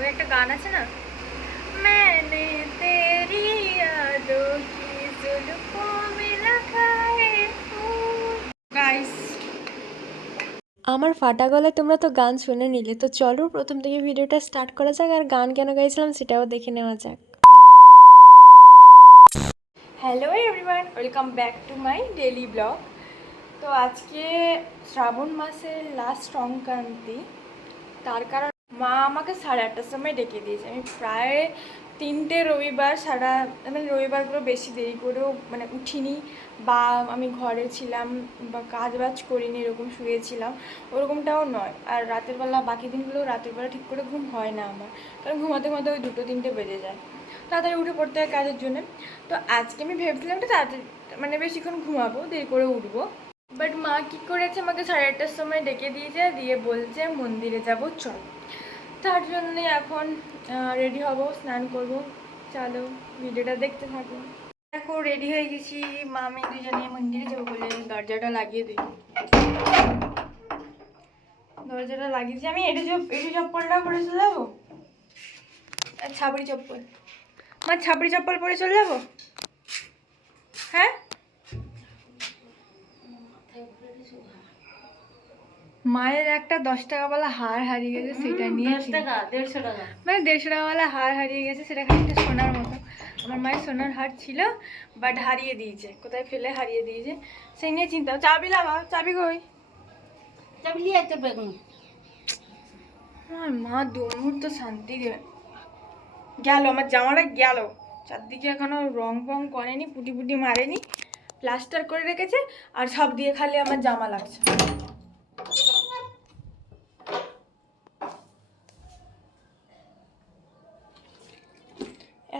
ওই একটা গান আছে না, मैंने तेरी यादों की जुल्फों में रखा है फूल। गाइस আমার ফাটা গলায় তোমরা তো গান শুনে নিলে, তো চলো প্রথম থেকে ভিডিওটা স্টার্ট করা যাক, আর গান কেন গাইছিলাম সেটাও দেখে নেওয়া যাক। Hello everyone, welcome back to my daily blog. তো আজকে শ্রাবণ মাসের লাস্ট সংক্রান্তি, তার কারণ মা আমাকে 8:30টার সময় ডেকে দিয়েছে। আমি প্রায় 3টে রবিবার মানে রবিবারগুলো বেশি দেরি করেও মানে উঠিনি, বা আমি ঘরে ছিলাম বা কাজ বাজ করিনি, এরকম শুয়েছিলাম, ওরকমটাও নয়। আর রাতের বেলা বাকি দিনগুলো রাতের বেলা ঠিক করে ঘুম হয় না আমার, কারণ ঘুমাতে ঘুমাতে ওই 2-3টে বেজে যায়, তাড়াতাড়ি উঠে পড়তে হয় কাজের জন্য। তো আজকে আমি ভেবেছিলাম একটা তাড়াতাড়ি মানে বেশিক্ষণ ঘুমাবো, দেরি করে উঠবো, বাট মা কী করেছে, আমাকে 8:30টার সময় ডেকে দিয়েছে, দিয়ে বলছে মন্দিরে যাবো চল। তার জন্যে এখন রেডি হব, স্নান করব। চলো ভিডিওটা দেখতে থাকো। দেখো রেডি হয়ে গেছি, মা আমি দুজনে মন্দিরে যাবো বলে দরজাটা লাগিয়ে দিই। দরজাটা লাগিয়েছি আমি। এটি চপ্পলটা পরে চলে যাবো, ছাবড়ি চপ্পল, মা ছাবড়ি চপ্পল পরে চলে যাবো। হ্যাঁ, মায়ের একটা 10 টাকাওয়ালা হার হারিয়ে গেছে, সেটা নিয়ে 150 টাকা মানে 150 টাকাওয়ালা হার হারিয়ে গেছে। সেটা খানিকটা সোনার মতো, আমার মায়ের সোনার হার ছিল, বাট হারিয়ে দিয়েছে, কোথায় ফেলে হারিয়ে দিয়েছে, সেই নিয়ে চিন্তা। চাবি লাগাও, চাবি কই? চাবি নিয়ে একটা বেগুন। আমার মা 2 মুহূর্ত শান্তি দেবে। গেল আমার জামাটা, গেল। চারদিকে এখনো রং ফং করেনি, পুটি পুটি মারেনি, প্লাস্টার করে রেখেছে, আর সব দিয়ে খালি আমার জামা লাগছে।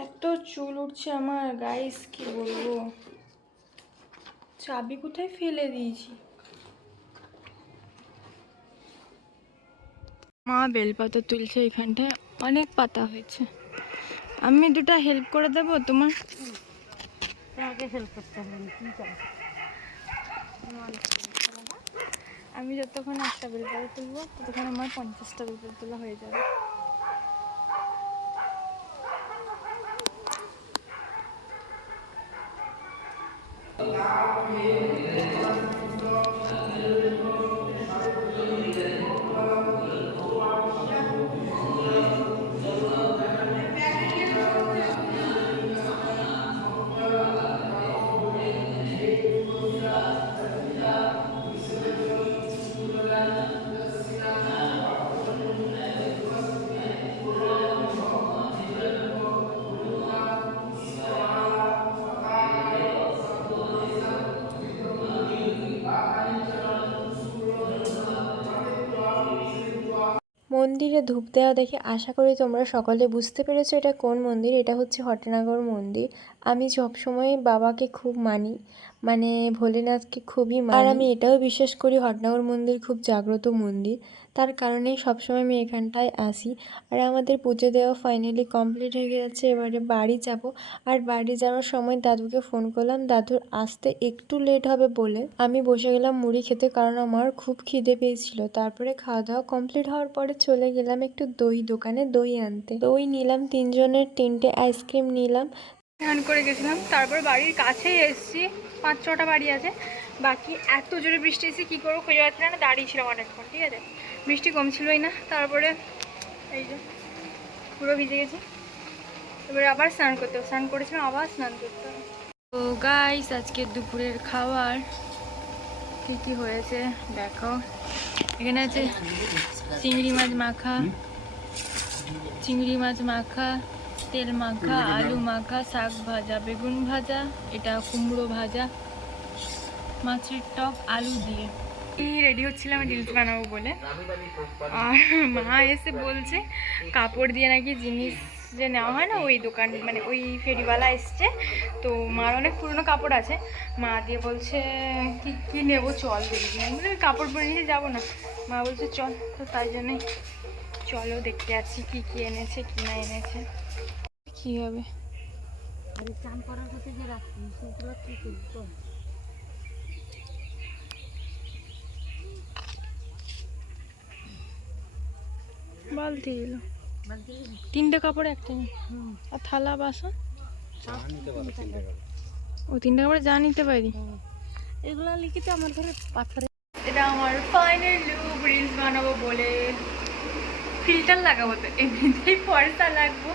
এত চুল উঠছে আমার গাইস, কি বলবো। চাবি কোথায় ফেলে দিয়েছি। মা বেলপাতা তুলছে, এখানটায় অনেক পাতা হয়েছে। আমি 2টা হেল্প করে দেবো তোমার? তোমাকে হেল্প করতে হবে, আমি যতক্ষণ একটা বেলপাতা তুলবো ততক্ষণ আমার 50টা বেলপাতা তোলা হয়ে যাবে। মন্দিরে ধূপ দেওয়া দেখে আশা করি তোমরা সকলে বুঝতে পেরেছো এটা কোন মন্দির। এটা হচ্ছে হট্টনাগর মন্দির। আমি সবসময় বাবাকে খুব মানি, মানে ভোলেনাথকে খুবই মানি, আর আমি এটাও বিশ্বাস করি হট্টনাগর মন্দির খুব জাগ্রত মন্দির। তার কারণে সবসময় আমি এখানটায় আসি। আর আমাদের পুজো দেওয়া ফাইনালি কমপ্লিট হয়ে গেছে, এবারে বাড়ি যাব। আর বাড়ি যাওয়ার সময় দাদুকে ফোন করলাম, দাদুর আসতে একটু লেট হবে বলে আমি বসে গেলাম মুড়ি খেতে, কারণ আমার খুব খিদে পেয়েছিল। তারপরে খাওয়া দাওয়া কমপ্লিট হওয়ার পরে চলে গেলাম একটু দই দোকানে দই আনতে। দই নিলাম, 3জনের 3টে আইসক্রিম নিলাম, স্নান করে গেছিলাম। তারপর বাড়ির কাছেই এসেছি, 5-6টা বাড়ি আছে বাকি। এত জোরে বৃষ্টি এসে কী করবো খুঁজে পাচ্ছি না, দাঁড়িয়েছিলাম অনেকক্ষণ, ঠিক আছে, বৃষ্টি কমছিলই না। তারপরে এই যে পুরো ভিজে গেছি, এবারে আবার স্নান করতে হবে, স্নান করেছিলাম আবার স্নান করতে হবে। তো গাইস আজকে দুপুরের খাবার কী কী হয়েছে দেখো। এখানে আছে চিংড়ি মাছ মাখা, চিংড়ি মাছ মাখা, তেল মাখা, আলু মাখা, শাক ভাজা, বেগুন ভাজা, এটা কুমড়ো ভাজা, মাছের টক আলু দিয়ে। রেডি হচ্ছিলাম রিলস বানাবো বলে, আর মা এসে বলছে কাপড় দিয়ে নাকি জিনিস যে নেওয়া হয় না, ওই দোকান মানে ওই ফেরিওয়ালা এসছে, তো মার অনেক পুরনো কাপড় আছে। মা দিয়ে বলছে কি কি নেবো চল দেখবি, আমি বলি কাপড় পরে নিয়ে যাবো না, মা বলছে চল। তো তাই জন্যে চলো দেখতে আছি কি কি এনেছে কি না এনেছে, কি হবে। চান করার সাথে যে রাখছি সেগুলো কি করবো, বালতি দিল। তিনটে কাপড় একটা আর থালা বাসন ও তিনটে কাপড়ে যা নিতে পারি। এগুলো লিখিতে আমার ঘরে পাথরে। এটা আমার ফাইনাল লুক, রিলস বানাবো বলে ফিল্টার লাগাবো, তো এমনিতেই ফর্সা লাগবো,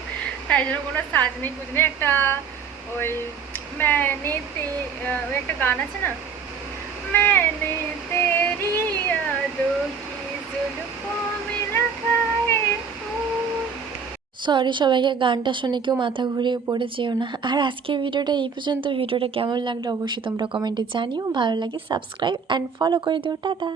তাই জন্য কোনো সাজ নেই কুछ নেই। একটা ওই ম্যানেতে ওই একটা গান আছে না, मैंने तेरी यादों की जुल्फों में लगाए फूल। সরি সবাইকে, গানটা শুনে কেউ মাথা ঘুরিয়ে পড়ে যেও না। আর আজকের ভিডিওটা এই পর্যন্ত। ভিডিওটা কেমন লাগলো অবশ্যই তোমরা কমেন্টে জানিও, ভালো লাগে সাবস্ক্রাইব অ্যান্ড ফলো করে দিও। টাটা।